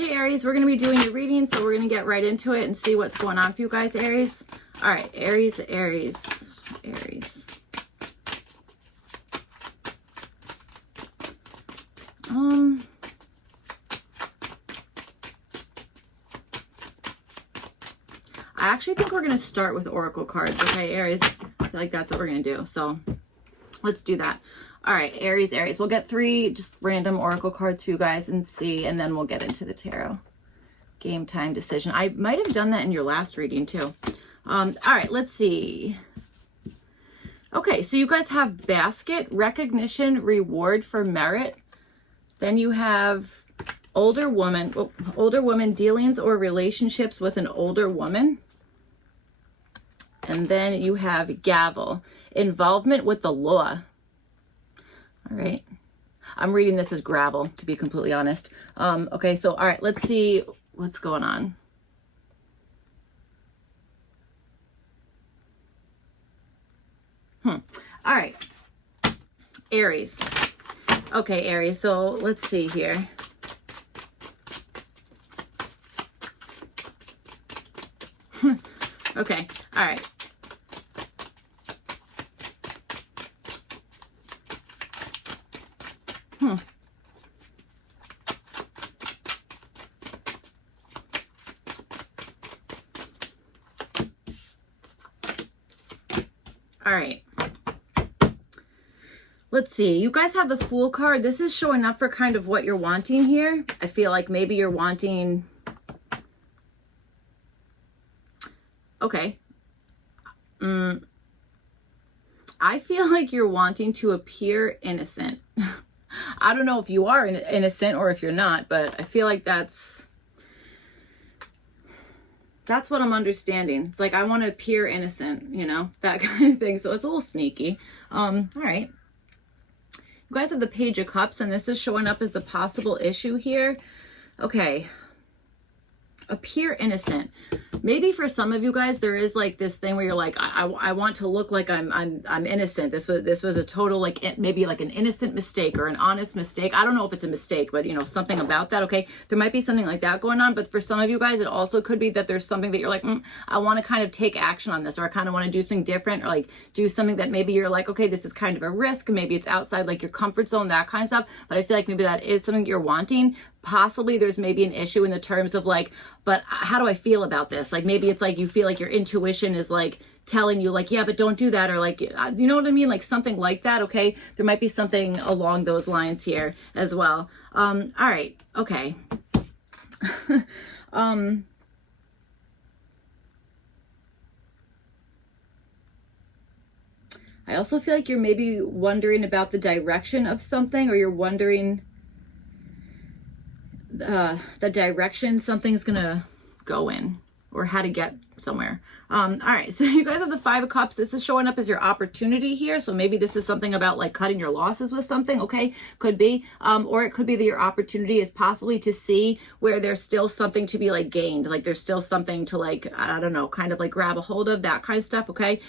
Hey Aries, we're going to be doing your reading, so we're going to get right into it and see what's going on for you guys, Aries. All right, Aries. I actually think we're going to start with Oracle cards, okay, Aries? I feel like that's what we're going to do, so let's do that. All right, Aries. We'll get 3 just random Oracle cards for you guys and see, and then we'll get into the tarot. Game time decision. I might have done that in your last reading too. All right, let's see. Okay, so you guys have basket, recognition, reward for merit. Then you have older woman dealings or relationships with an older woman. And then you have gavel, involvement with the law. All right. I'm reading this as gravel, to be completely honest. Okay, so all right, let's see what's going on. All right, Aries. Okay, Aries, so let's see here. Okay, all right. All right. Let's see. You guys have the Fool card. This is showing up for kind of what you're wanting here. I feel like maybe you're wanting... Okay. I feel like you're wanting to appear innocent. I don't know if you are innocent or if you're not, but I feel like that's what I'm understanding. It's like, I want to appear innocent, you know, that kind of thing. So it's a little sneaky. All right. You guys have the Page of Cups, and this is showing up as the possible issue here. Okay. Appear innocent. Maybe for some of you guys, there is like this thing where you're like, I want to look like I'm innocent. This was a total, like, maybe like an innocent mistake or an honest mistake. I don't know if it's a mistake, but you know, something about that. Okay. There might be something like that going on, but for some of you guys, it also could be that there's something that you're like, I want to kind of take action on this, or I kind of want to do something different, or like do something that maybe you're like, okay, this is kind of a risk. Maybe it's outside like your comfort zone, that kind of stuff. But I feel like maybe that is something you're wanting. Possibly there's maybe an issue in the terms of like, but how do I feel about this? Like, maybe it's like you feel like your intuition is like telling you like, yeah, but don't do that. Or like, you know what I mean? Like something like that. Okay. There might be something along those lines here as well. All right. Okay. I also feel like you're maybe wondering about the direction of something, or you're wondering the direction something's gonna go in, or how to get somewhere. All right, so you guys have the 5 of Cups. This is showing up as your opportunity here. So maybe this is something about like cutting your losses with something. Okay, could be. Or it could be that your opportunity is possibly to see where there's still something to be like gained. Like there's still something to like, I don't know, kind of like grab a hold of, that kind of stuff. Okay.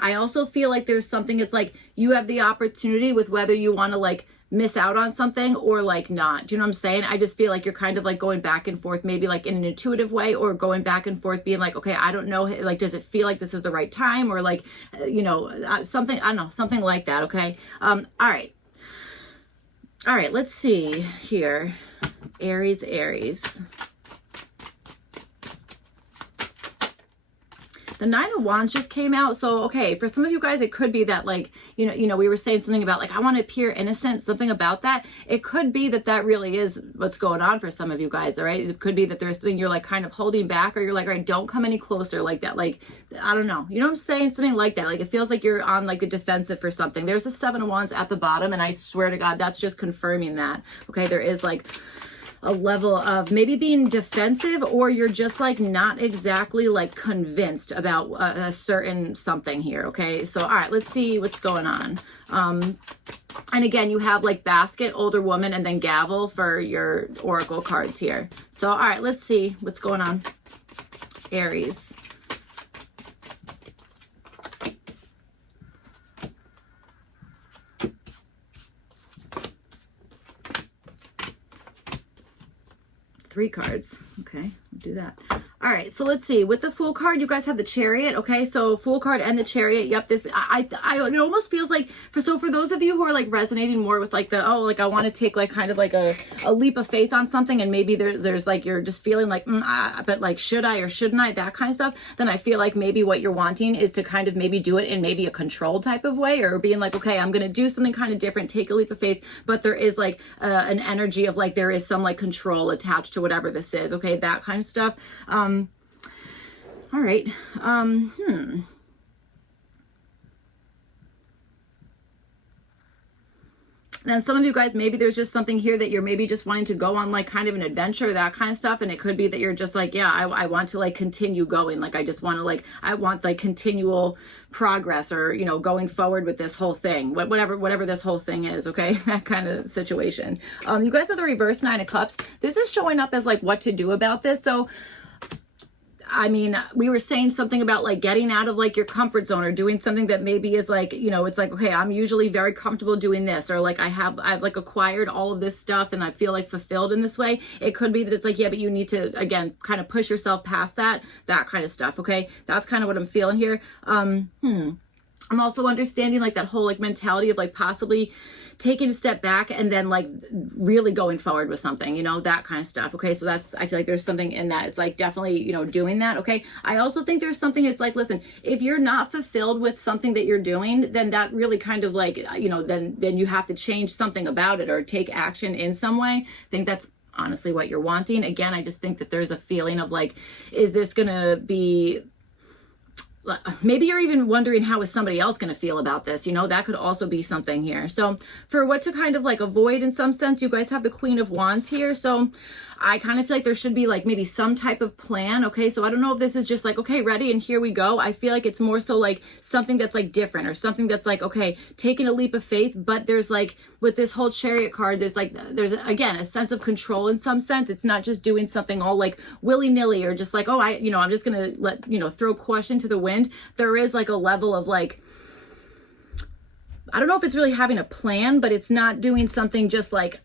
I also feel like there's something, it's like you have the opportunity with whether you want to like miss out on something or like not. Do you know what I'm saying? I just feel like you're kind of like going back and forth, maybe like in an intuitive way, or going back and forth being like, okay, I don't know, like, does it feel like this is the right time, or like, you know, something, I don't know, something like that. Okay. All right. Let's see here. Aries. The 9 of Wands just came out. So, okay, for some of you guys, it could be that like, you know, we were saying something about like, I want to appear innocent, something about that. It could be that that really is what's going on for some of you guys. All right. It could be that there's something you're like kind of holding back, or you're like, all right, don't come any closer, like that. Like, I don't know. You know what I'm saying? Something like that. Like, it feels like you're on like the defensive for something. There's a 7 of Wands at the bottom, and I swear to God, that's just confirming that. Okay. There is like a level of maybe being defensive, or you're just like not exactly like convinced about a certain something here. Okay, so all right, let's see what's going on. And again, you have like basket, older woman, and then gavel for your oracle cards here. So all right, let's see what's going on. Aries. 3 cards. Okay, we'll do that. All right, so let's see. With the Fool card, you guys have the Chariot. Okay, so Fool card and the Chariot. Yep, this it almost feels like for those of you who are like resonating more with like the like I want to take like kind of like a leap of faith on something, and maybe there's like you're just feeling like but like should I or shouldn't I, that kind of stuff. Then I feel like maybe what you're wanting is to kind of maybe do it in maybe a controlled type of way, or being like, okay, I'm gonna do something kind of different, take a leap of faith, but there is like an energy of like there is some like control attached to whatever this is. Okay, that kind of stuff. All right. Now, some of you guys, maybe there's just something here that you're maybe just wanting to go on like kind of an adventure, that kind of stuff. And it could be that you're just like, yeah, I want to like continue going. Like, I just want to like, I want like continual progress, or, you know, going forward with this whole thing, whatever this whole thing is. Okay. That kind of situation. You guys have the reverse 9 of Cups. This is showing up as like what to do about this. So, I mean, we were saying something about like getting out of like your comfort zone, or doing something that maybe is like, you know, it's like, okay, I'm usually very comfortable doing this, or like I've like acquired all of this stuff and I feel like fulfilled in this way. It could be that it's like, yeah, but you need to, again, kind of push yourself past that kind of stuff. Okay. That's kind of what I'm feeling here. I'm also understanding like that whole like mentality of like possibly taking a step back and then like really going forward with something, you know, that kind of stuff. Okay. So that's, I feel like there's something in that. It's like definitely, you know, doing that. Okay. I also think there's something, it's like, listen, if you're not fulfilled with something that you're doing, then that really kind of like, you know, then you have to change something about it or take action in some way. I think that's honestly what you're wanting. Again, I just think that there's a feeling of like, is this going to be, maybe you're even wondering how is somebody else going to feel about this, you know, that could also be something here. So for what to kind of like avoid in some sense, you guys have the Queen of Wands here. So I kind of feel like there should be like maybe some type of plan. Okay. So I don't know if this is just like, okay, ready and here we go. I feel like it's more so like something that's like different, or something that's like, okay, taking a leap of faith, but there's like with this whole Chariot card, there's again, a sense of control in some sense. It's not just doing something all like willy nilly, or just like, oh, I'm just going to let, you know, throw caution to the wind. There is like a level of like, I don't know if it's really having a plan, but it's not doing something just like,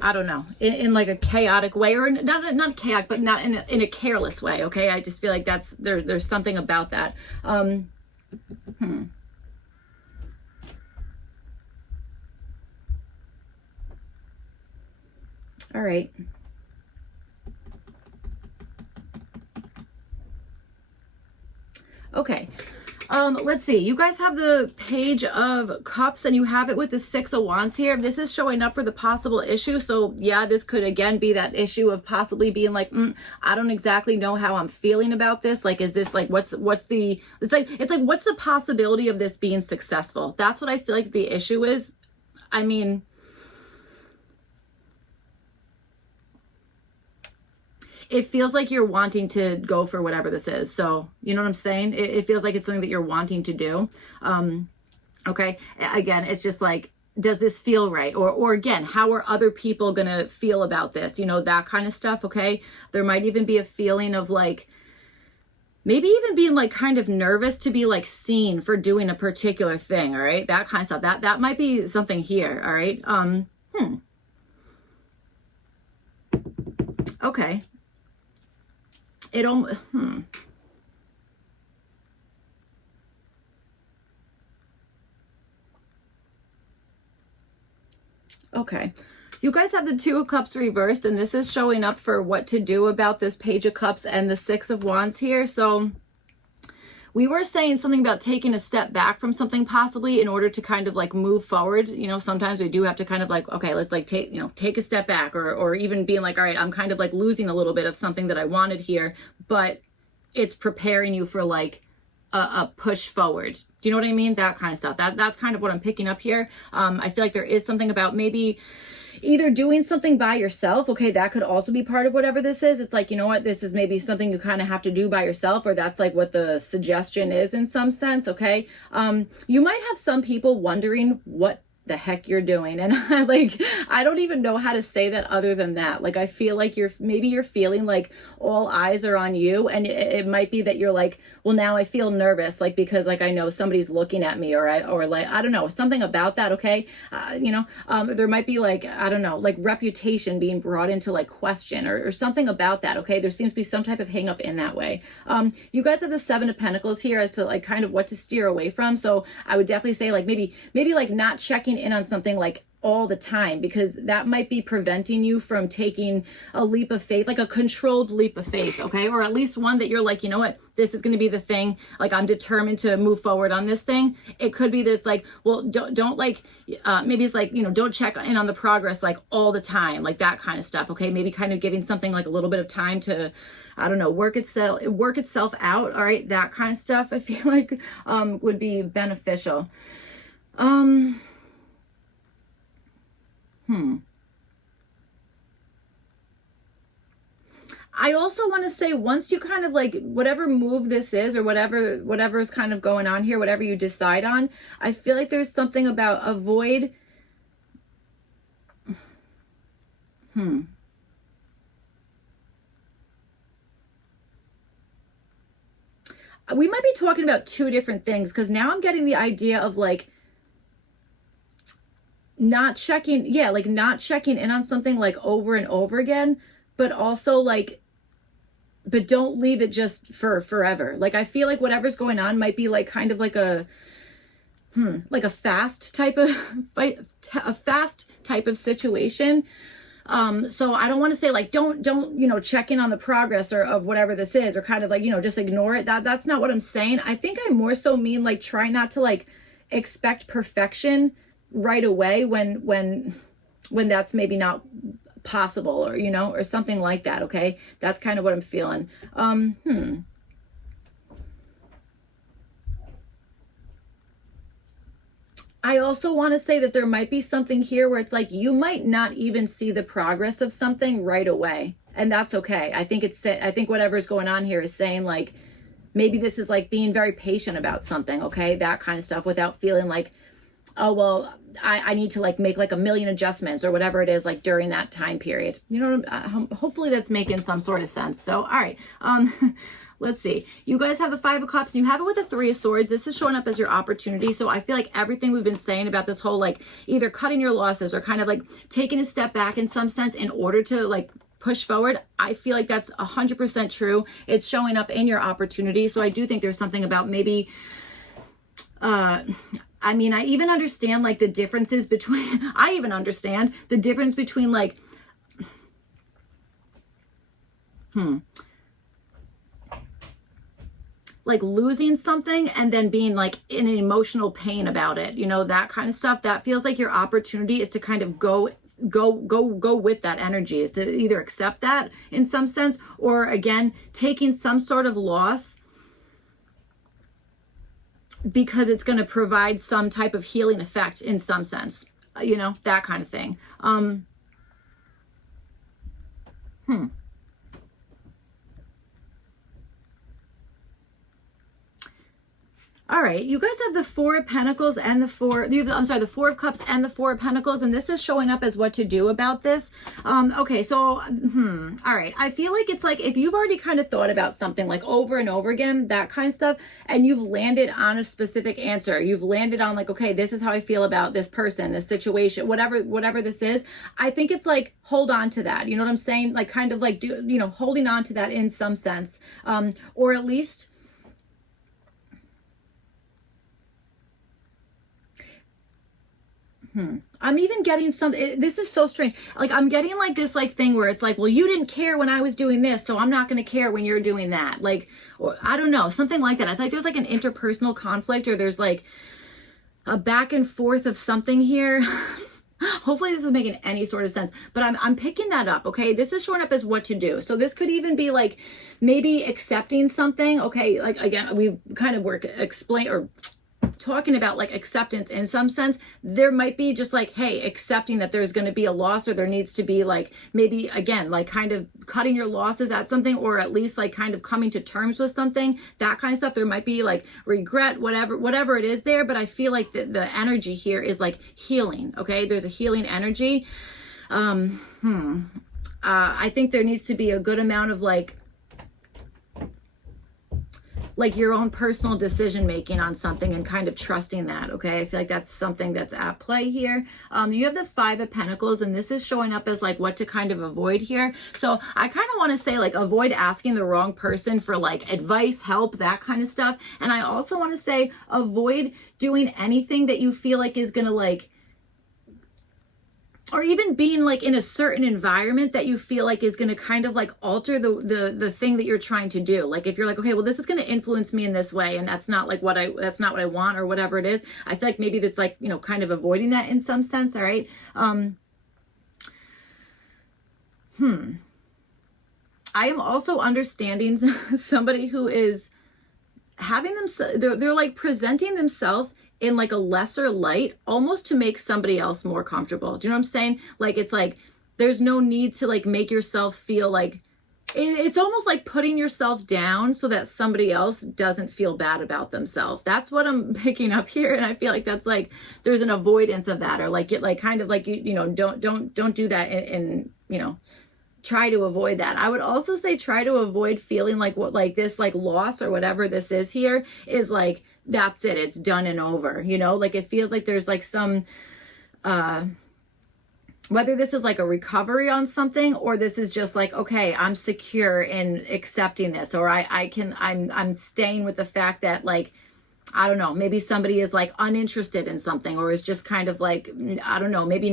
I don't know, in like a chaotic way, or not chaotic, but not in a careless way. Okay. I just feel like there's something about that. All right. Okay. Let's see. You guys have the Page of Cups, and you have it with the 6 of Wands here. This is showing up for the possible issue. So yeah, this could again be that issue of possibly being like, I don't exactly know how I'm feeling about this. Like, is this like, what's the, it's like, what's the possibility of this being successful? That's what I feel like the issue is. I mean, it feels like you're wanting to go for whatever this is. So, you know what I'm saying? It feels like it's something that you're wanting to do. Okay. Again, it's just like, does this feel right? Or again, how are other people going to feel about this? You know, that kind of stuff. Okay. There might even be a feeling of like, maybe even being like kind of nervous to be like seen for doing a particular thing. All right. That kind of stuff. That might be something here. All right. Okay. Okay. You guys have the 2 of Cups reversed, and this is showing up for what to do about this Page of Cups and the 6 of Wands here. So we were saying something about taking a step back from something possibly in order to kind of like move forward. You know, sometimes we do have to kind of like, okay, let's like take a step back, or even being like, all right, I'm kind of like losing a little bit of something that I wanted here, but it's preparing you for like a push forward. Do you know what I mean? That kind of stuff. That's kind of what I'm picking up here. I feel like there is something about maybe either doing something by yourself. Okay, that could also be part of whatever this is. It's like, you know what, this is maybe something you kind of have to do by yourself, or that's like what the suggestion is in some sense. Okay. You might have some people wondering what the heck you're doing. And I don't even know how to say that other than that. Like, I feel like maybe you're feeling like all eyes are on you. And it might be that you're like, well, now I feel nervous, like, because like, I know somebody's looking at me, or like, I don't know, something about that. Okay. There might be like, I don't know, like reputation being brought into like question or something about that. Okay. There seems to be some type of hang up in that way. You guys have the Seven of Pentacles here as to like kind of what to steer away from. So I would definitely say like maybe like not checking in on something like all the time, because that might be preventing you from taking a leap of faith, like a controlled leap of faith. Okay. Or at least one that you're like, you know what, this is going to be the thing. Like, I'm determined to move forward on this thing. It could be that it's like, well, don't like, maybe it's like, don't check in on the progress like all the time, like that kind of stuff. Okay. Maybe kind of giving something like a little bit of time to, I don't know, work itself out. All right. That kind of stuff I feel like would be beneficial. I also want to say, once you kind of like, whatever move this is, or whatever is kind of going on here, whatever you decide on, I feel like there's something about avoid. We might be talking about two different things, because now I'm getting the idea of like, not checking in on something like over and over again, but also like, but don't leave it just for forever. Like, I feel like whatever's going on might be like kind of like a fast type of situation. So I don't want to say like, don't, check in on the progress or of whatever this is, or kind of like, just ignore it. That's not what I'm saying. I think I more so mean like, try not to like expect perfection right away when that's maybe not possible, or or something like that. Okay, that's kind of what I'm feeling. I also want to say that there might be something here where it's like, you might not even see the progress of something right away, and that's okay. I think whatever's going on here is saying like, maybe this is like being very patient about something. Okay, that kind of stuff, without feeling like, oh, well, I need to like make like a million adjustments or whatever it is, like during that time period. Hopefully that's making some sort of sense. So, all right. Let's see. You guys have the Five of Cups and you have it with the Three of Swords. This is showing up as your opportunity. So I feel like everything we've been saying about this whole, like, either cutting your losses or kind of like taking a step back in some sense in order to like push forward, I feel like that's 100% true. It's showing up in your opportunity. So I do think there's something about maybe, I even understand like the differences between, like, like losing something and then being like in an emotional pain about it, that kind of stuff. That feels like your opportunity is to kind of go with that energy, is to either accept that in some sense, or again, taking some sort of loss because it's going to provide some type of healing effect in some sense, that kind of thing. All right, you guys have the Four of Pentacles and the Four of Cups and the Four of Pentacles, and this is showing up as what to do about this. Okay, so, all right, I feel like it's like if you've already kind of thought about something like over and over again, that kind of stuff, and you've landed on a specific answer, you've landed on like, okay, this is how I feel about this person, this situation, whatever this is, I think it's like, hold on to that, you know what I'm saying? Like kind of like, holding on to that in some sense, or at least, I'm even getting this is so strange. Like I'm getting like this like thing where it's like, well, you didn't care when I was doing this, so I'm not going to care when you're doing that. Like, or I don't know, something like that. I feel like there's like an interpersonal conflict, or there's like a back and forth of something here. Hopefully this is making any sort of sense, but I'm picking that up. Okay. This is showing up as what to do. So this could even be like maybe accepting something. Okay. Like again, we kind of talking about like acceptance in some sense. There might be just like, hey, accepting that there's going to be a loss, or there needs to be like, maybe again, like kind of cutting your losses at something, or at least like kind of coming to terms with something, that kind of stuff. There might be like regret, whatever it is there. But I feel like the energy here is like healing. Okay. There's a healing energy. I think there needs to be a good amount of like your own personal decision making on something and kind of trusting that. Okay, I feel like that's something that's at play here. You have the 5 of Pentacles, and this is showing up as like what to kind of avoid here. So I kind of want to say like avoid asking the wrong person for like advice, help, that kind of stuff. And I also want to say avoid doing anything that you feel like is gonna like, or even being like in a certain environment that you feel like is going to kind of like alter the thing that you're trying to do. Like if you're like, okay, well, this is going to influence me in this way, and that's not what I want, or whatever it is. I feel like maybe that's like, you know, kind of avoiding that in some sense. All right. I am also understanding somebody who is having them, they're like presenting themselves in like a lesser light, almost to make somebody else more comfortable. Do you know what I'm saying? Like, it's like, there's no need to like make yourself feel like, it's almost like putting yourself down so that somebody else doesn't feel bad about themselves. That's what I'm picking up here. And I feel like that's like, there's an avoidance of that, or like it, like kind of like, you know, don't do that. And, you know, try to avoid that. I would also say try to avoid feeling like what, like this, like loss or whatever this is here is like, that's it, it's done and over, you know, like it feels like there's like some, whether this is like a recovery on something, or this is just like, okay, I'm secure in accepting this, or I'm staying with the fact that like, I don't know, maybe somebody is like uninterested in something, or is just kind of like, I don't know, maybe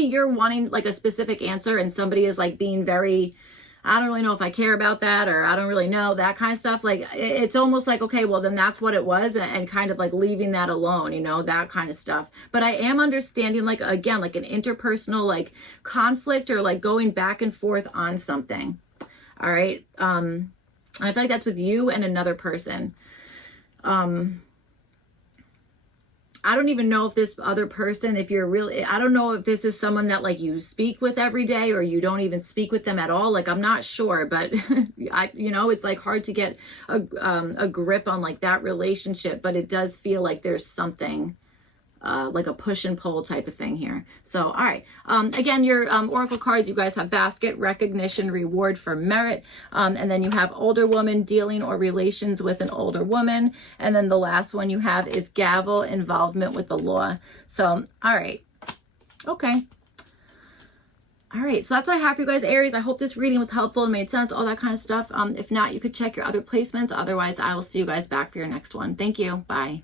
you're wanting like a specific answer and somebody is like being very, I don't really know if I care about that, or I don't really know, that kind of stuff. Like it's almost like, okay, well then that's what it was, and kind of like leaving that alone, you know, that kind of stuff. But I am understanding like, again, like an interpersonal like conflict, or like going back and forth on something. All right. And I feel like that's with you and another person. I don't even know if this other person, if you're really, I don't know if this is someone that like you speak with every day, or you don't even speak with them at all. Like, I'm not sure, but you know, it's like hard to get a grip on like that relationship, but it does feel like there's something like a push and pull type of thing here. So, all right. Again, your oracle cards, you guys have basket, recognition, reward for merit. And then you have older woman, dealing or relations with an older woman. And then the last one you have is gavel, involvement with the law. So, all right. Okay. All right. So that's what I have for you guys, Aries. I hope this reading was helpful and made sense, all that kind of stuff. If not, you could check your other placements. Otherwise, I will see you guys back for your next one. Thank you. Bye.